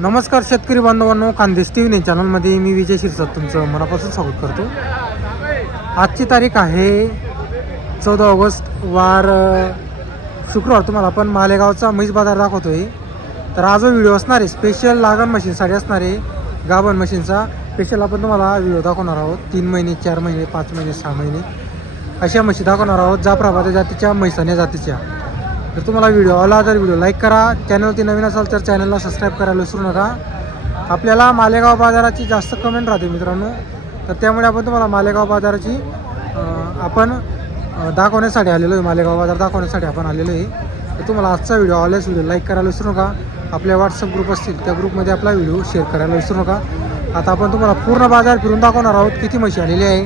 नमस्कार शेतकरी बांधवांनो, खानदेश टीव्ही चॅनलमध्ये मी विजय शिरसाट तुमचं मनापासून स्वागत करतो। आजची तारीख आहे 14 ऑगस्ट वार शुक्रवार। तुम्हाला आपण मालेगावचा म्हैस बाजार दाखवतोय। तर आज व्हिडिओ असणार आहे स्पेशल लागण मशीनसाठी असणार आहे, गाभण मशीनचा स्पेशल आपण तुम्हाला व्हिडिओ दाखवणार आहोत। 3 महिने 4 महिने 5 महिने 6 महिने अशा म्हशी दाखवणार आहोत, जाफराबाद जातीच्या म्हैसाने जातीच्या। तर तुम्हाला व्हिडिओ आवडला तर व्हिडिओ लाईक करा, चॅनलवरती नवीन असाल तर चॅनलला सबस्क्राईब करायला विसरू नका। आपल्याला मालेगाव बाजाराची जास्त कमेंट राहते मित्रांनो, तर त्यामुळे आपण तुम्हाला मालेगाव बाजाराची आपण दाखवण्यासाठी आलेलो आहे। मालेगाव बाजार दाखवण्यासाठी आपण आलेलो आहे। तर तुम्हाला आजचा व्हिडिओ आवडल्यास व्हिडिओ लाईक करायला विसरू नका। आपल्या व्हॉट्सअप ग्रुप असतील त्या ग्रुपमध्ये आपला व्हिडिओ शेअर करायला विसरू नका। आता आपण तुम्हाला पूर्ण बाजार फिरून दाखवणार आहोत, किती म्हशी आलेली आहे,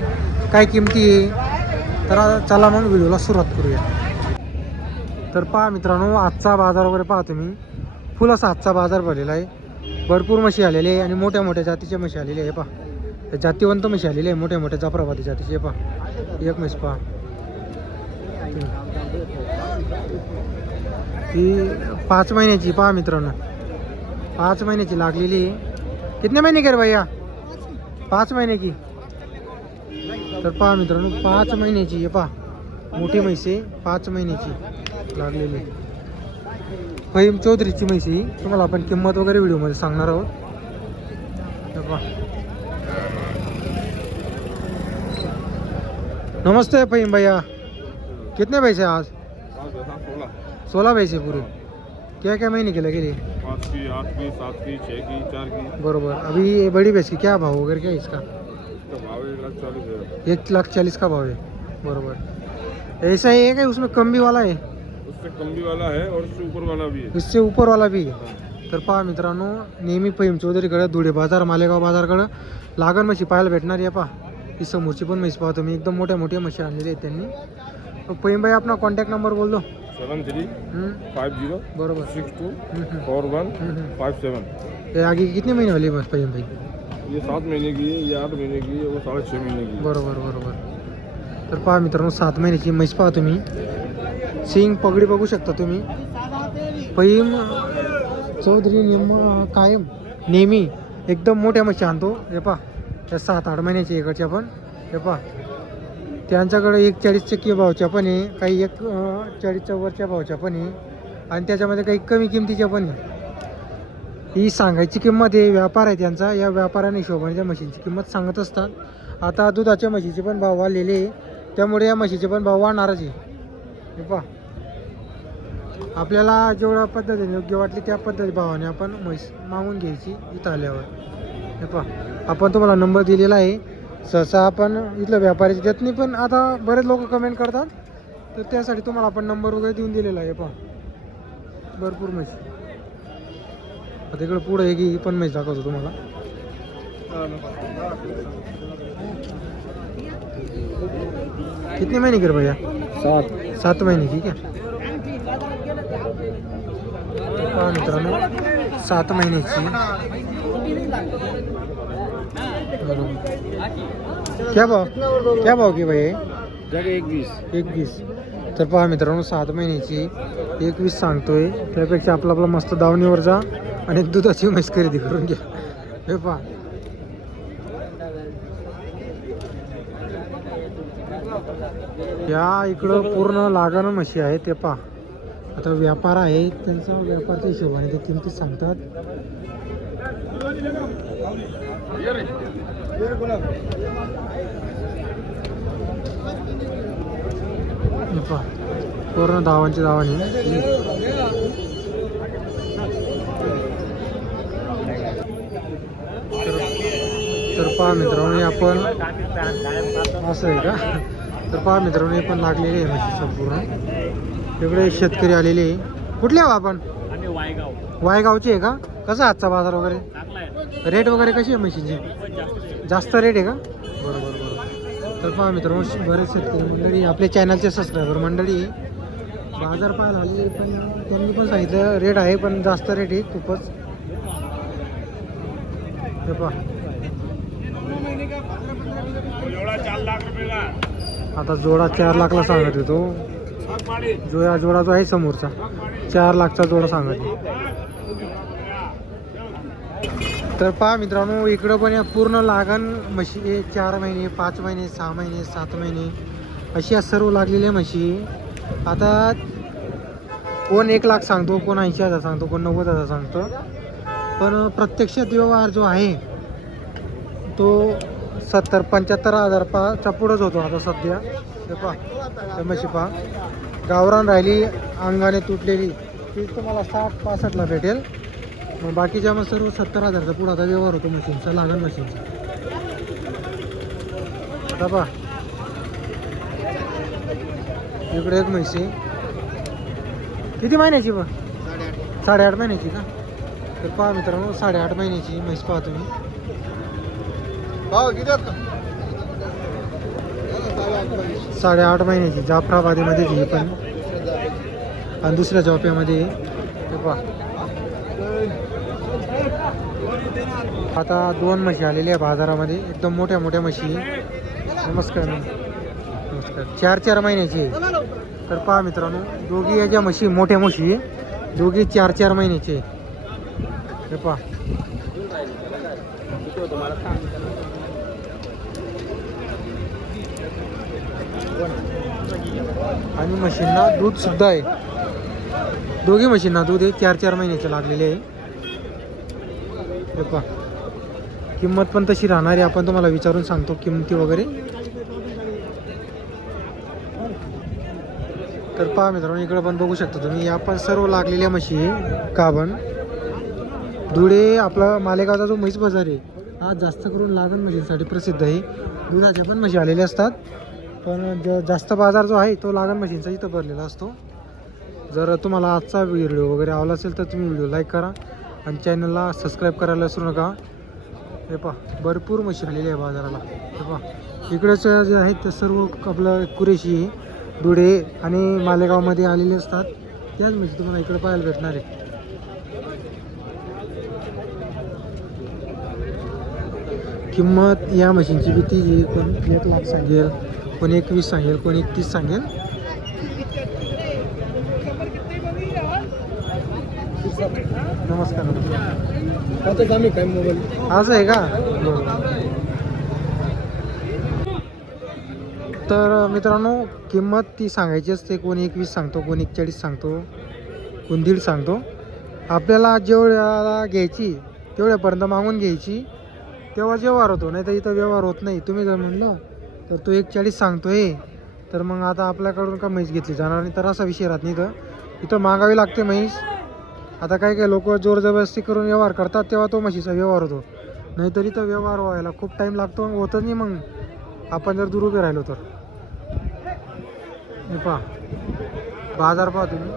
काय किमती आहे। तर चला मग व्हिडिओला सुरुवात करूया। तर पहा मित्रांनो, आजचा बाजार वगैरे पहा तुम्ही, फुल असा आजचा बाजार भरलेला आहे। भरपूर म्हशी आलेले आहे आणि मोठ्या मोठ्या जातीच्या म्हशी आलेले आहे। पहा जातीवंत म्हशी आलेले आहे, मोठ्या मोठ्या जाफराबादी जातीचे। पहा एक म्हैस पहा, ही 5 महिन्याची। पहा मित्रांनो 5 महिन्याची लागलेली आहे। कितने महीने के भैया? 5 महीने की। तर पहा मित्रांनो 5 महिन्याची आहे। पहा मोठी म्हैस आहे, 5 महिन्याची लागलेली। फहीम चौधरीची म्हैसी, तुम्हाला आपण किंमत वगैरे व्हिडिओमध्ये सांगणार आहोत। नमस्ते फहीम भैया, कितने पैसे आज? 16 पैसे पूरे। क्या क्या महीने के लगे? 5 की, 8 की, 7 की, 6 की, 4 की। बरोबर। अभी ये बड़ी भैंस की क्या भाव वगैरह क्या है इसका? भाव 1,40,000। 1,40,000 का भाव है। बरोबर। ऐसा ही है कि उसमें कम भी वाला है? उससे कम भी वाला है और उससे ऊपर वाला भी है। इससे ऊपर वाला भी है। तर पहा मित्रांनो, नेहमी फहीम चौधरीकडे धुळे बाजार मालेगाव बाजारकडे लागण म्हशी पाहायला भेटणार आहे। पहा ही समोरची पण म्हैस पाहतो मी, एकदम मोठ्या मोठ्या म्हशी आणलेल्या आहेत त्यांनी। तो फहीम भाई अपना कॉन्टॅक्ट नंबर बोल दो। 7350 बरोबर 62 41 57। ये आगे कितने महीने वाली है फहीम भाई? ये 7 महीने की है, ये 8 महीने की है, वो 6.5 महीने की है। बरोबर बरोबर। तर पहा मित्रांनो 7 महिन्याची म्हैस पहा तुम्ही, सिंग पगडी बघू शकता तुम्ही। फहीम चौधरी कायम नेहमी एकदम मोठ्या म्हशी आणतो। हे पहा त्या 7-8 महिन्याची इकडच्या पण। हे पहा त्यांच्याकडे 1,40च्या की भावच्या पण आहे, काही 1,40च्या वरच्या भावच्या पण आहे आणि त्याच्यामध्ये काही कमी किमतीच्या पण आहे। ही सांगायची किंमत आहे, व्यापार आहे त्यांचा। या व्यापाराने हिशोबाने त्या म्हशींची किंमत सांगत असतात। आता दुधाच्या म्हशीचे पण भाव वाढलेले आहे, त्यामुळे या म्हशीचे पण भाव वाढणारच आहे। हे पहा आपल्याला जेवढ्या पद्धतीने योग्य वाटली त्या पद्धती भावाने आपण म्हैस मागून घ्यायची इथं आल्यावर। हे पहा आपण तुम्हाला नंबर दिलेला आहे। सहसा आपण इथलं व्यापारी देत नाही, पण आता बरेच लोक कमेंट करतात, तर त्यासाठी तुम्हाला आपण नंबर वगैरे देऊन दिलेला आहे। पहा भरपूर म्हैस। आता इकडे पुढे आहे की पण म्हैस दाखवतो तुम्हाला। कितने महीने कर भैया? 7 महीने की क्या? पहा मित्रांनो 7 महिन्याची। क्या भाव की भाई? जगह 1,20। तर पहा मित्रांनो 7 महिन्याची 1,20 सांगतोय। त्यापेक्षा आपला मस्त दावणीवर जा आणि दुधाची म्हैस खरेदी करून घ्या। हे पहा या इकडं पूर्ण लागण म्हशी आहे। ते पहा आता व्यापार आहे त्यांचा, व्यापारच्या हिशोबाने ते किमती सांगतात। पूर्ण धावांची धावानी। तर पहा मित्रांनो आपण असं आहे का? तर पहा मित्रांनो हे पण लागलेले आहे म्हशी संपूर्ण। तिकडे शेतकरी आलेले आहे। कुठले हो आपण? वायगावचे आहे का? कसा आजचा बाजार वगैरे, रेट वगैरे कशी आहे म्हशींची? जास्त रेट आहे का? बरोबर बरोबर। तर पहा मित्रांनो बरेच शेतकरी मंडळी, आपल्या चॅनलचे सबस्क्रायबर मंडळी बाजार पाहायला आली, पण त्यांनी पण सांगितलं रेट आहे, पण जास्त रेट आहे खूपच। हे पहा आता जोडा 4 लाखला सांगत होतो। जोडा जो आहे समोरचा 4 लाखचा जोडा सांगत। तर पहा मित्रांनो, इकडं पण या पूर्ण लागण म्हशी आहे. 4 महिने, 5 महिने, 6 महिने, 7 महिने अशी या सर्व लागलेल्या म्हशी आहे. आता कोण 1 लाख सांगतो, कोण 80,000 सांगतो, कोण 90,000 सांगतो. पण प्रत्यक्षात व्यवहार जो आहे तो 70-75 चा पुढंच होतो आता सध्या. हे पहा, हे म्हशी पहा, गावरान राहिली अंगाने तुटलेली ती तुम्हाला 60-65ला भेटेल. मग बाकीच्या मग सर्व 70,000चा पुढं आता व्यवहार होतो मशीनचा, लागण मशीनचा. आता पहा, इकडे एक म्हशी किती महिन्याची बा? 8.5 महिन्याची का? तर पहा मित्रांनो, 8.5 महिन्याची म्हैस पहा तुम्ही. 8.5 महिन्याची जाफराबादीमध्ये ही पण, आणि दुसऱ्या जॉप्यामध्ये हे पहा. आता 2 म्हशी आलेल्या आहे बाजारामध्ये, एकदम मोठ्या मोठ्या म्हशी. नमस्कार नमस्कार. 4-4 महिन्याची आहे. तर पहा मित्रांनो, दोघी या ज्या म्हशी मोठ्या म्हशी आहे, दोघी 4-4 महिन्याचे. हे पहा, आणि म्हशींना दूध सुद्धा आहे. दोघी म्हशींना दूध आहे, 4-4 महिन्याचे लागलेले आहे. हे पहा, किंमत पण तशी राहणार आहे, आपण तुम्हाला विचारून सांगतो किंमती वगैरे. तर पहा मित्रांनो, इकडे पण बघू शकता तुम्ही, या पण सर्व लागलेल्या म्हशी आहे. काबण धुळे आपला मालेगावचा जो म्हैस बाजार आहे हा जास्त करून लागण म्हशींसाठी प्रसिद्ध आहे. दुधाच्या पण म्हशी आलेल्या असतात, पण जास्त बाजार जो आहे तो लागण म्हशींचा इथं भरलेला असतो. जर तुम्हाला आजचा व्हिडिओ वगैरे आवडला असेल तर तुम्ही व्हिडिओ लाईक करा आणि चॅनलला सबस्क्राईब करायला विसरू नका. हे पहा, भरपूर म्हशी आलेली आहे बाजाराला. हे पहा, इकडचं जे आहेत ते सर्व आपलं कुरेशी आहे, धुळे आणि मालेगावमध्ये आलेले असतात. त्याच म्हशी तुम्हाला इकडे पाहायला भेटणार आहे. किंमत या मशीनची भीती ही कोण 1 लाख सांगेल, कोण 21 सांगेल, कोण 31 सांगेल. नमस्कार. आज आहे का? तर मित्रांनो, किंमत ती सांगायची असते. कोण 21 सांगतो, कोण 41 सांगतो, कोण 1.5 सांगतो. आपल्याला जेवढ्याला घ्यायची तेवढ्यापर्यंत मागून घ्यायची, तेव्हा व्यवहार होतो. नाही तर इथं व्यवहार होत नाही. तुम्ही जर म्हणलं तर तो 1.40 सांगतोय, तर मग आता आपल्याकडून का म्हैस घेतली जाणार नाही, तर असा विषय राहत नाही. इथं मागावी लागते म्हैस. आता काही काही लोक जोर जबरदस्ती करून व्यवहार करतात, तेव्हा तो म्हशीचा व्यवहार होतो. नाहीतर इथं व्यवहार व्हायला खूप टाईम लागतो, होतं नाही मग आपण जर दूर उभे राहिलो तर. हे पहा, बाजार पहा तुम्ही.